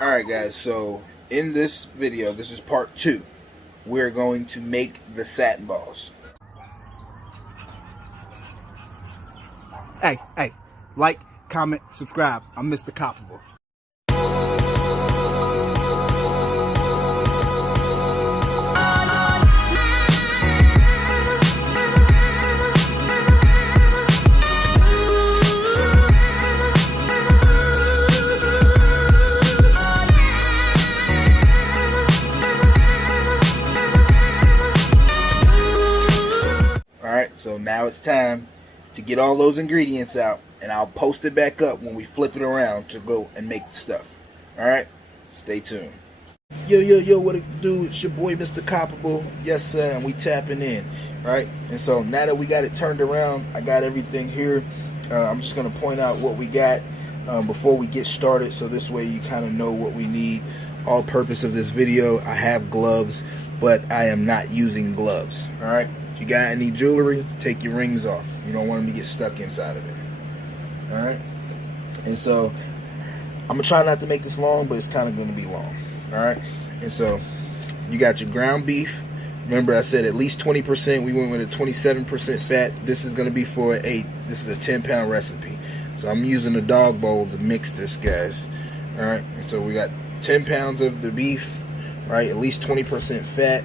Alright guys, so in this video, this is part 2. We're going to make the satin balls. Hey, like, comment, subscribe. I'm Mr. COPABULL. Alright, so now it's time to get all those ingredients out, and I'll post it back up when we flip it around to go and make the stuff. Alright, stay tuned. Yo, what it do? It's your boy Mr. COPABULL. Yes sir, and we tapping in. Right, and so now that we got it turned around, I got everything here. I'm just going to point out what we got before we get started, so this way you kind of know what we need. All purpose of this video, I have gloves, but I am not using gloves. Alright, if you got any jewelry, take your rings off. You don't want them to get stuck inside of it. Alright, and so I'm going to try not to make this long, but it's kind of going to be long. Alright, and so you got your ground beef. Remember I said at least 20%. We went with a 27% fat. This is going to be for this is a 10-pound recipe. So I'm using a dog bowl to mix this, guys. Alright, and so we got 10 pounds of the beef, right? At least 20% fat.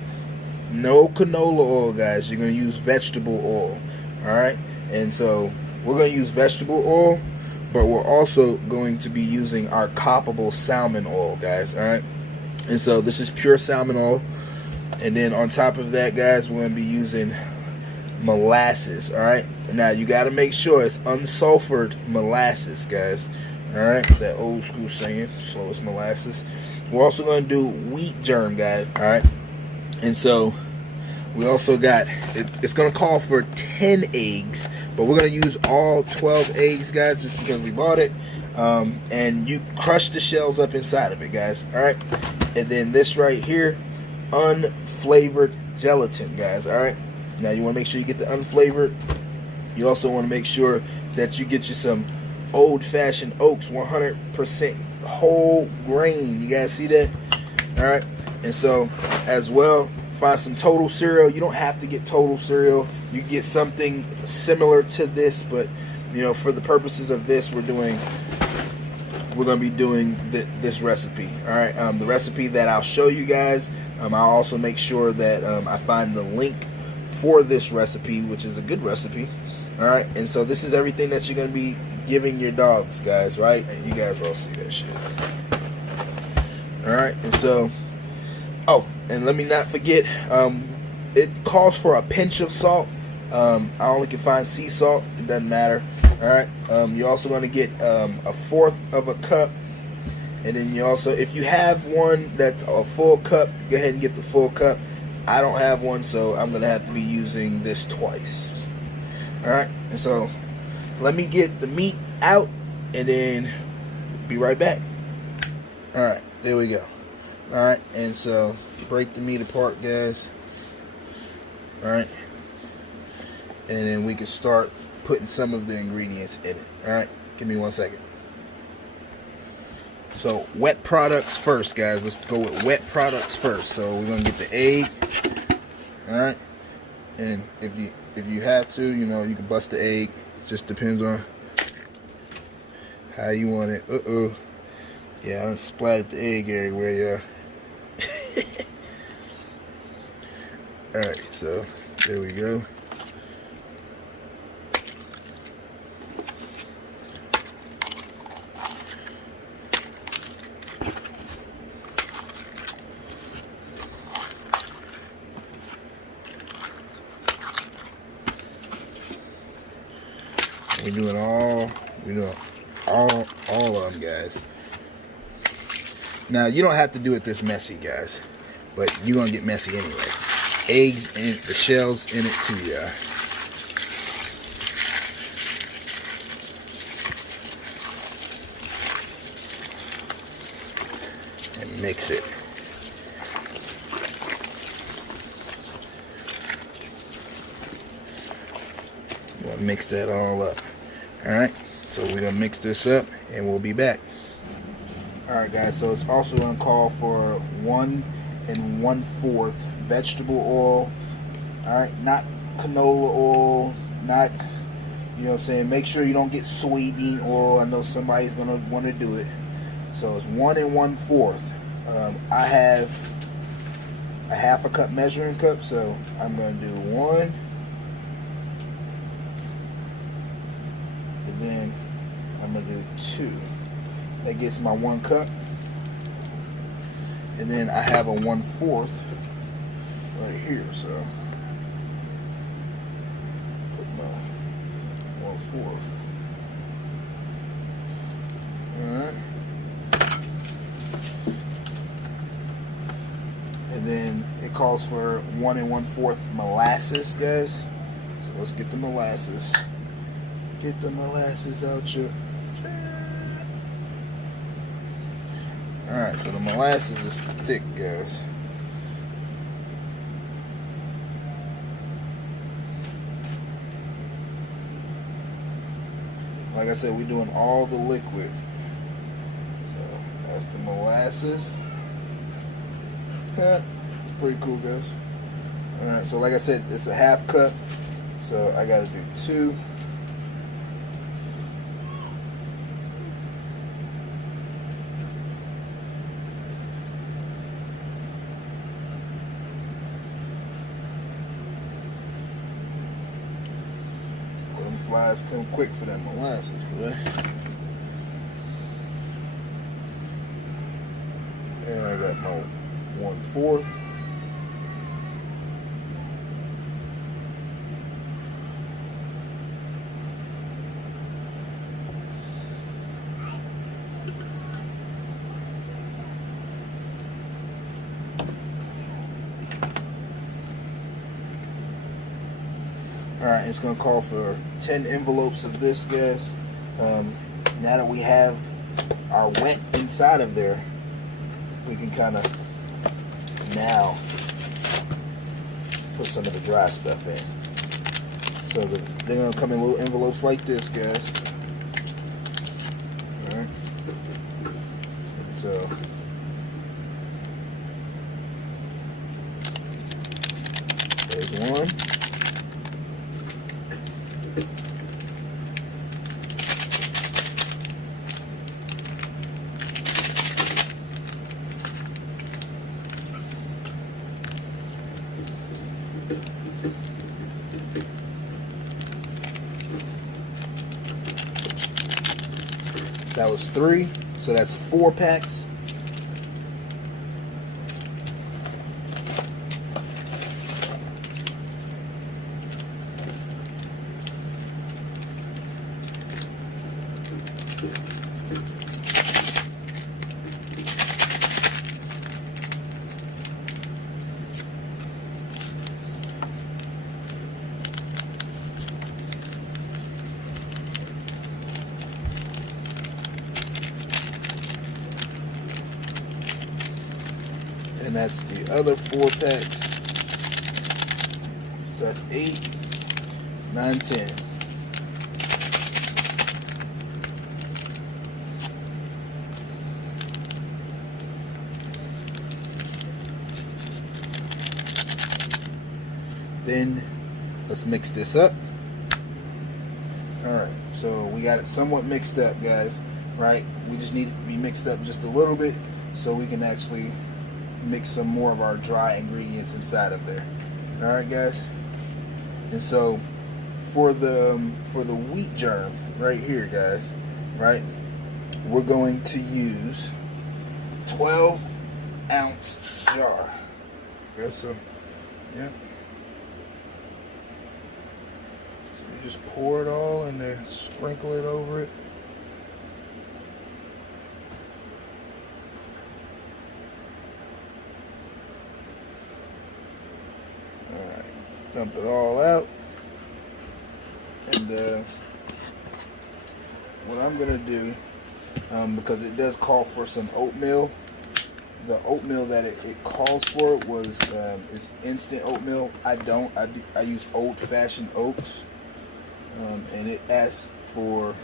No canola oil, guys. You're going to use vegetable oil. Alright, and so we're going to use vegetable oil, but we're also going to be using our COPABULL salmon oil, guys. Alright, and so this is pure salmon oil. And then on top of that, guys, we're going to be using molasses. Alright, now you got to make sure it's unsulfured molasses, guys. Alright, that old school saying, so it's molasses. We're also going to do wheat germ, guys. Alright, and so we also got, it's going to call for 10 eggs, but we're going to use all 12 eggs, guys, just because we bought it. And you crush the shells up inside of it, guys. Alright, and then this right here, unflavored gelatin, guys. Alright, now you want to make sure you get the unflavored. You also want to make sure that you get you some old-fashioned oats, 100% whole grain. You guys see that? Alright, and so as well, find some total cereal. You don't have to get total cereal. You can get something similar to this, but you know, for the purposes of this, we're going to be doing this recipe. Alright, the recipe that I'll show you guys, I'll also make sure that I find the link for this recipe, which is a good recipe. Alright, and so this is everything that you're going to be giving your dogs, guys, right? You guys all see that shit. Alright, and so, oh, and let me not forget, it calls for a pinch of salt. I only can find sea salt. It doesn't matter. Alright, you're also going to get a 1/4 of a cup. And then you also, if you have one that's a full cup, go ahead and get the full cup. I don't have one, so I'm going to have to be using this twice. Alright, and so let me get the meat out and then be right back. Alright, there we go. Alright, and so break the meat apart, guys. Alright, and then we can start putting some of the ingredients in it. Alright, give me 1 second. So wet products first, guys. Let's go with wet products first. So we're gonna get the egg. Alright, and if you have to, you know, you can bust the egg. Just depends on how you want it. Yeah, I done splattered the egg everywhere, yeah. Alright, so there we go. We're doing all of them, guys. Now, you don't have to do it this messy, guys, but you're going to get messy anyway. Eggs and the shells in it too, yeah. And mix it. We'll mix that all up. Alright, so we're going to mix this up and we'll be back. Alright guys, so it's also going to call for 1 1/4 vegetable oil. Alright, not canola oil, not, you know what I'm saying, make sure you don't get soybean oil. I know somebody's going to want to do it. So it's 1 1/4. I have a 1/2 cup measuring cup, so I'm going to do 1, and then I'm going to do 2. That gets my 1 cup. And then I have a 1/4 right here, so put my 1/4. Alright. And then it calls for 1 1/4 molasses, guys. So let's get the molasses. Get the molasses out your. Alright, so the molasses is thick, guys. Like I said, we're doing all the liquid. So that's the molasses. It's pretty cool, guys. Alright, so like I said, it's a 1/2 cup. So I gotta do 2. Them flies come quick for them molasses, boy. And I got my 1/4. Alright, it's going to call for 10 envelopes of this, guys. Now that we have our wet inside of there, we can kind of now put some of the dry stuff in. So they're going to come in little envelopes like this, guys. Alright. So there's one. That was 3, so that's 4 packs. And that's the other 4 packs. So that's 8, 9, 10. Then let's mix this up. Alright, so we got it somewhat mixed up, guys. Right? We just need it to be mixed up just a little bit so we can actually mix some more of our dry ingredients inside of there. Alright, guys. And so for the wheat germ right here, guys, right, we're going to use 12-ounce jar. Okay, so yeah. So you just pour it all in there, sprinkle it over it. Dump it all out, and what I'm gonna do, because it does call for some oatmeal. The oatmeal that it calls for was is instant oatmeal. I use old-fashioned oats, and it asks for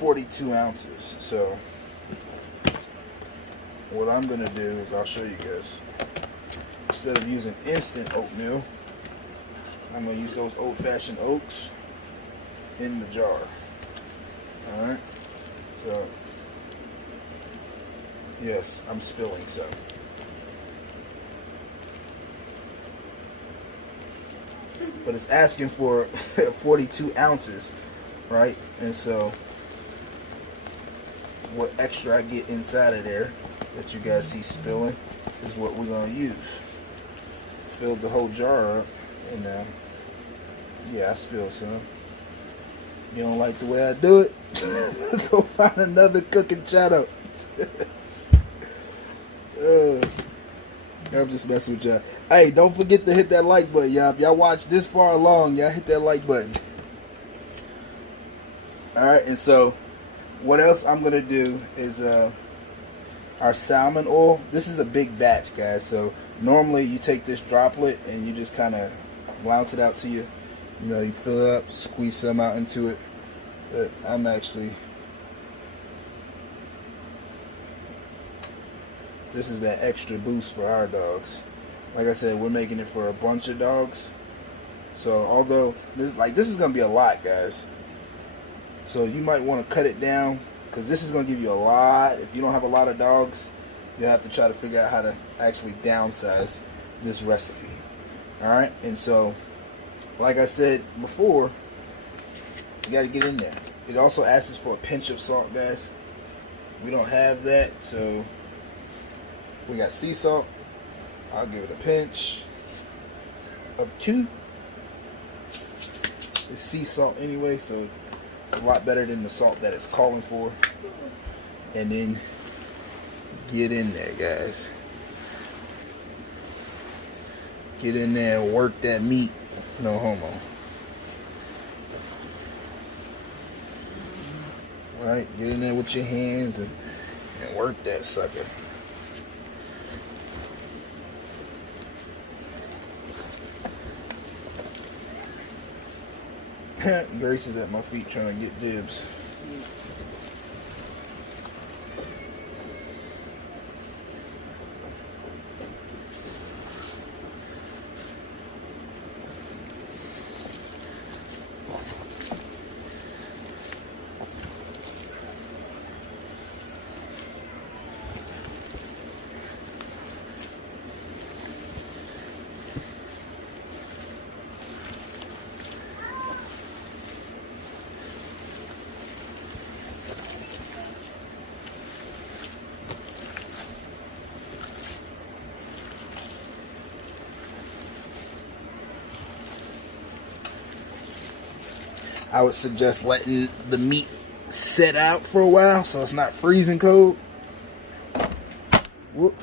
42 ounces. So what I'm gonna do is I'll show you guys. Instead of using instant oatmeal, I'm gonna use those old-fashioned oats in the jar. All right. So yes, I'm spilling some. But it's asking for 42 ounces, right? And so what extra I get inside of there that you guys see spilling is what we're going to use. Filled the whole jar up, and yeah, I spilled some. You don't like the way I do it? Go find another cooking channel. I'm just messing with y'all. Hey, don't forget to hit that like button, y'all. If y'all watch this far along, y'all hit that like button. Alright, and so what else I'm going to do is our salmon oil. This is a big batch, guys. So normally you take this droplet and you just kind of bounce it out to you. You know, you fill it up, squeeze some out into it. But I'm actually... This is that extra boost for our dogs. Like I said, we're making it for a bunch of dogs. So although this is gonna be a lot, guys. So you might want to cut it down, because this is gonna give you a lot. If you don't have a lot of dogs, you have to try to figure out how to actually downsize this recipe. Alright, and so like I said before, you gotta get in there. It also asks for a pinch of salt, guys. We don't have that, so we got sea salt. I'll give it a pinch of 2. It's sea salt anyway, so it's a lot better than the salt that it's calling for. And then get in there, guys. Get in there and work that meat. No homo. Alright, get in there with your hands and work that sucker. Grace is at my feet trying to get dibs. I would suggest letting the meat set out for a while so it's not freezing cold. Whoop.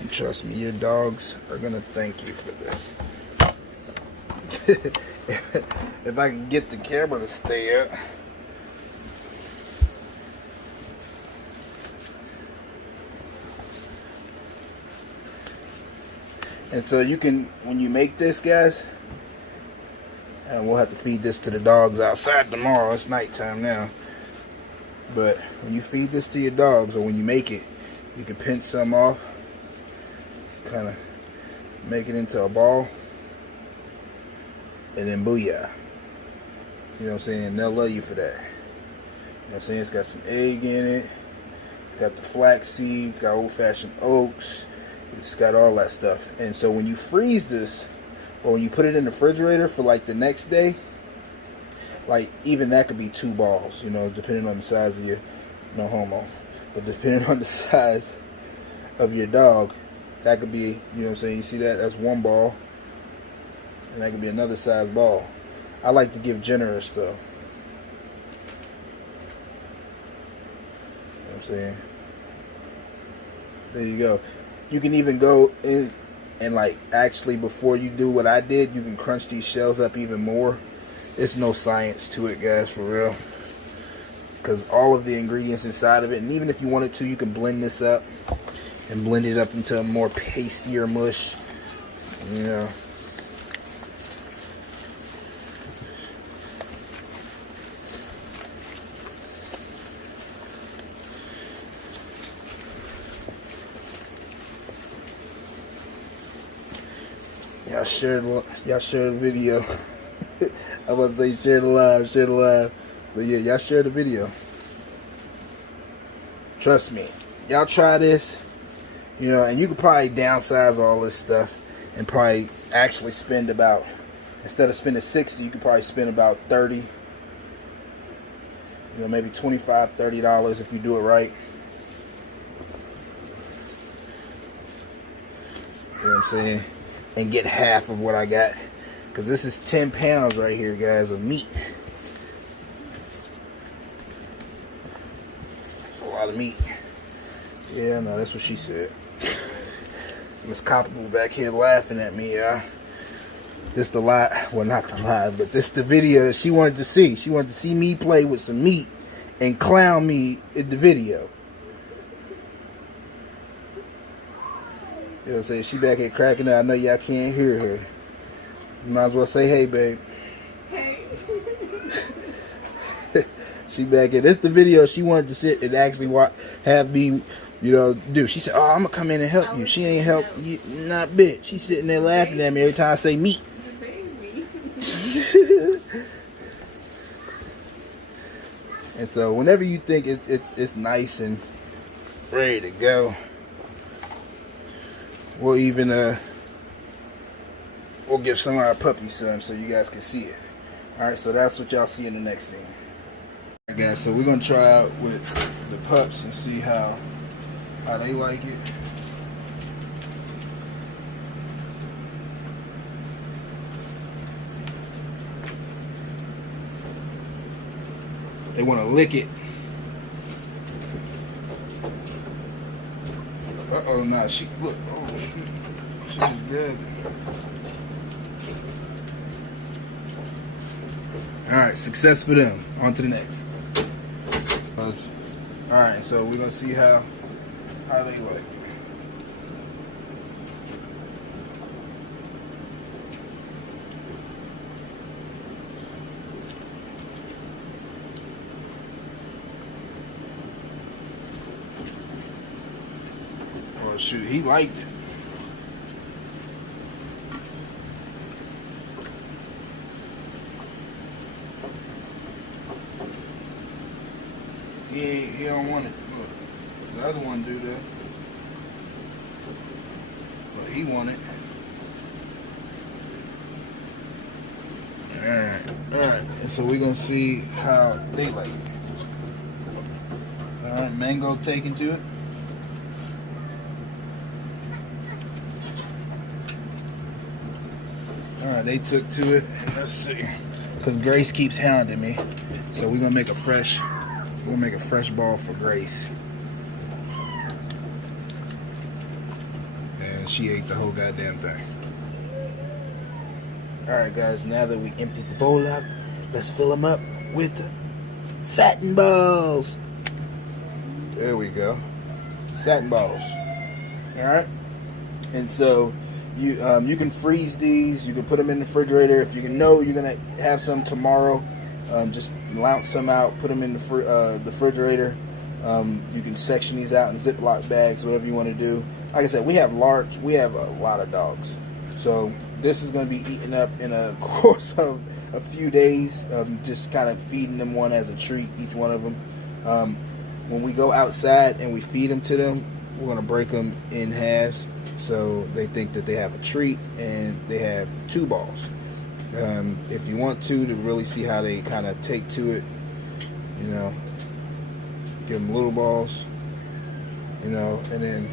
And trust me, your dogs are gonna thank you for this. If I can get the camera to stay up. And so you can, when you make this, guys, and we'll have to feed this to the dogs outside tomorrow. It's nighttime now. But when you feed this to your dogs, or when you make it, you can pinch some off, kind of make it into a ball, and then booyah. You know what I'm saying? And they'll love you for that. You know what I'm saying? It's got some egg in it. It's got the flax seeds. It's got old-fashioned oats. It's got all that stuff. And so when you freeze this, or when you put it in the refrigerator for like the next day, like even that could be 2 balls, you know, depending on the size of your, no homo, but depending on the size of your dog, that could be, you know what I'm saying? You see that? That's 1 ball. And that could be another size ball. I like to give generous though. You know what I'm saying? There you go. You can even go in and like actually before you do what I did, you can crunch these shells up even more. It's no science to it, guys, for real. because all of the ingredients inside of it, and even if you wanted to, you can blend this up and blend it up into a more pastier mush. You know. Y'all share the video. I was about to say share the live. But yeah, y'all share the video. Trust me. Y'all try this. You know, and you could probably downsize all this stuff and probably actually spend about, instead of spending 60, you could probably spend about 30. You know, maybe $25, $30 if you do it right. You know what I'm saying? And get half of what I got. Because this is 10 pounds right here, guys, of meat. That's a lot of meat. Yeah, no, that's what she said. Miss COPABULL back here laughing at me, y'all. This the lie. Well, not the lie, but this the video that she wanted to see. She wanted to see me play with some meat and clown me in the video. You know what I'm saying? She back here cracking out. I know y'all can't hear her. You might as well say, hey, babe. Hey. She back here. This the video she wanted to sit and actually have me, you know, do. She said, oh, I'm going to come in and help you. She ain't help you. Not bitch. She's sitting there laughing at me every time I say meat. And so whenever you think it's nice and ready to go, we'll even we'll give some of our puppies some so you guys can see it. Alright, so that's what y'all see in the next thing. Alright guys, so we're gonna try out with the pups and see how they like it. They wanna lick it. Uh-oh, nah, she, look, oh, shit. She just grabbed it. Alright, success for them. On to the next. Alright, so we're going to see how they like it. Oh, shoot, he liked it. He don't want it. Look, the other one do that. But he want it. Alright. And so we're gonna see how they like it. Alright, Mango taking to it. Alright, they took to it. Let's see. Because Grace keeps hounding me. So we're gonna make a fresh ball for Grace. And she ate the whole goddamn thing. Alright guys, now that we emptied the bowl out, let's fill them up with satin balls. There we go. Satin balls. Alright? And so you can freeze these, you can put them in the refrigerator. If you know you're gonna have some tomorrow, just lounge some out, put them in the refrigerator. You can section these out in Ziploc bags, whatever you want to do. Like I said, we have a lot of dogs, so this is going to be eaten up in a course of a few days. Just kind of feeding them one as a treat, each one of them. When we go outside and we feed them to them, we're going to break them in halves so they think that they have a treat and they have 2 balls. If you want to really see how they kind of take to it, you know, give them little balls, you know, and then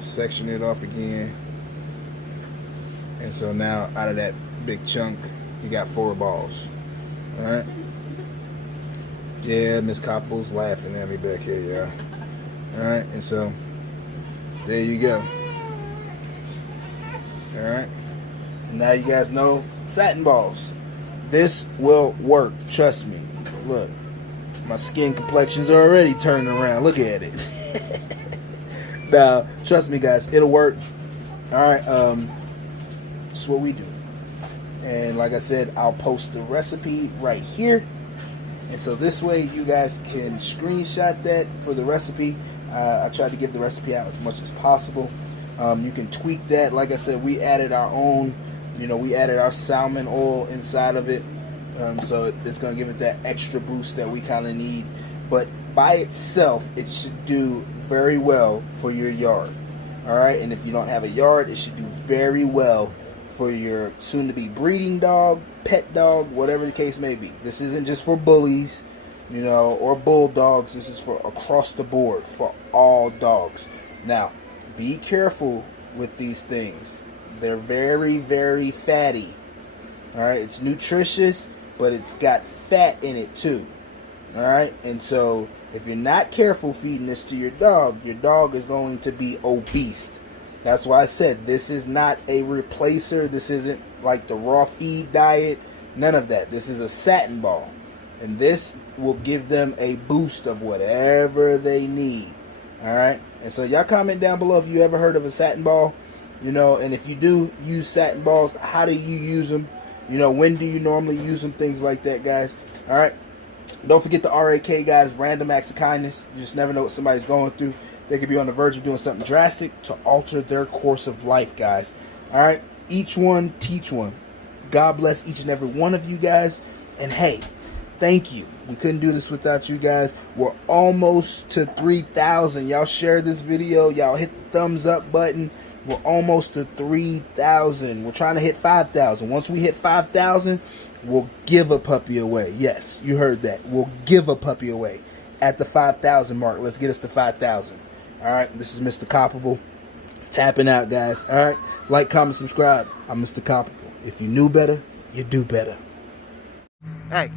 section it off again. And so now out of that big chunk, you got 4 balls. Alright? Yeah, Miss COPABULL's laughing at me back here, y'all. Alright, and so there you go. Alright? Now you guys know satin balls. This will work. Trust me. Look. My skin complexion's already turning around. Look at it. Now, trust me, guys, it'll work. All right, that's what we do. And like I said, I'll post the recipe right here. And so this way, you guys can screenshot that for the recipe. I try to give the recipe out as much as possible. You can tweak that. Like I said, we added our own, we added our salmon oil inside of it. So it's going to give it that extra boost that we kind of need. But by itself, it should do very well for your yard. Alright, and if you don't have a yard, it should do very well for your soon-to-be breeding dog, pet dog, whatever the case may be. This isn't just for bullies, or bulldogs. This is for across the board, for all dogs. Now, be careful with these things. They're very, very fatty. Alright, it's nutritious, but it's got fat in it too. Alright, and so if you're not careful feeding this to your dog is going to be obese. That's why I said this is not a replacer. This isn't like the raw feed diet. None of that. This is a Satin ball. And this will give them a boost of whatever they need. Alright? And so y'all comment down below if you ever heard of a Satin ball. And if you do use Satin balls, how do you use them? When do you normally use them? Things like that, guys. Alright? Don't forget the RAK, guys. Random acts of kindness. You just never know what somebody's going through. They could be on the verge of doing something drastic to alter their course of life, guys. Alright? Each one, teach one. God bless each and every one of you guys. And hey, thank you. We couldn't do this without you guys. We're almost to 3,000. Y'all share this video. Y'all hit the thumbs up button. We're almost to 3,000. We're trying to hit 5,000. Once we hit 5,000, we'll give a puppy away. Yes, you heard that. We'll give a puppy away at the 5,000 mark. Let's get us to 5,000. All right, this is Mr. COPABULL. Tapping out, guys. All right, like, comment, subscribe. I'm Mr. COPABULL. If you knew better, you do better. Hey,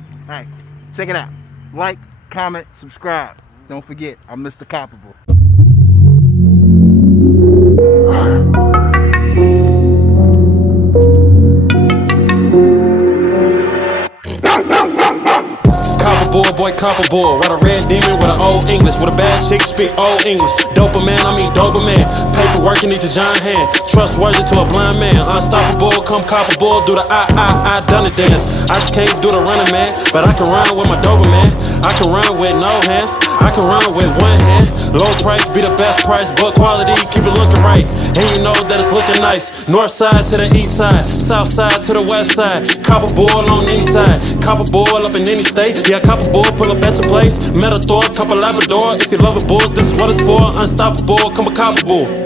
check it out. Like, comment, subscribe. Don't forget, I'm Mr. COPABULL. Boy, COPABULL. Ride a red demon with an old English. With a bad chick, speak old English. Dopamine, I mean Doberman. Paperwork, you need your giant hand. Trustworthy to a blind man. Unstoppable, come COPABULL. Do the I done it dance. I just can't do the running man, but I can run with my Doberman. I can run with no hands. I can run with one hand. Low price be the best price, but quality keep it looking right. And you know that it's looking nice. North side to the east side, south side to the west side. COPABULL on any side. COPABULL up in any state. Yeah, COPABULL pull up at your place. Metathor, couple Labrador. If you love the bulls, this is what it's for. Unstoppable, come a COPABULL.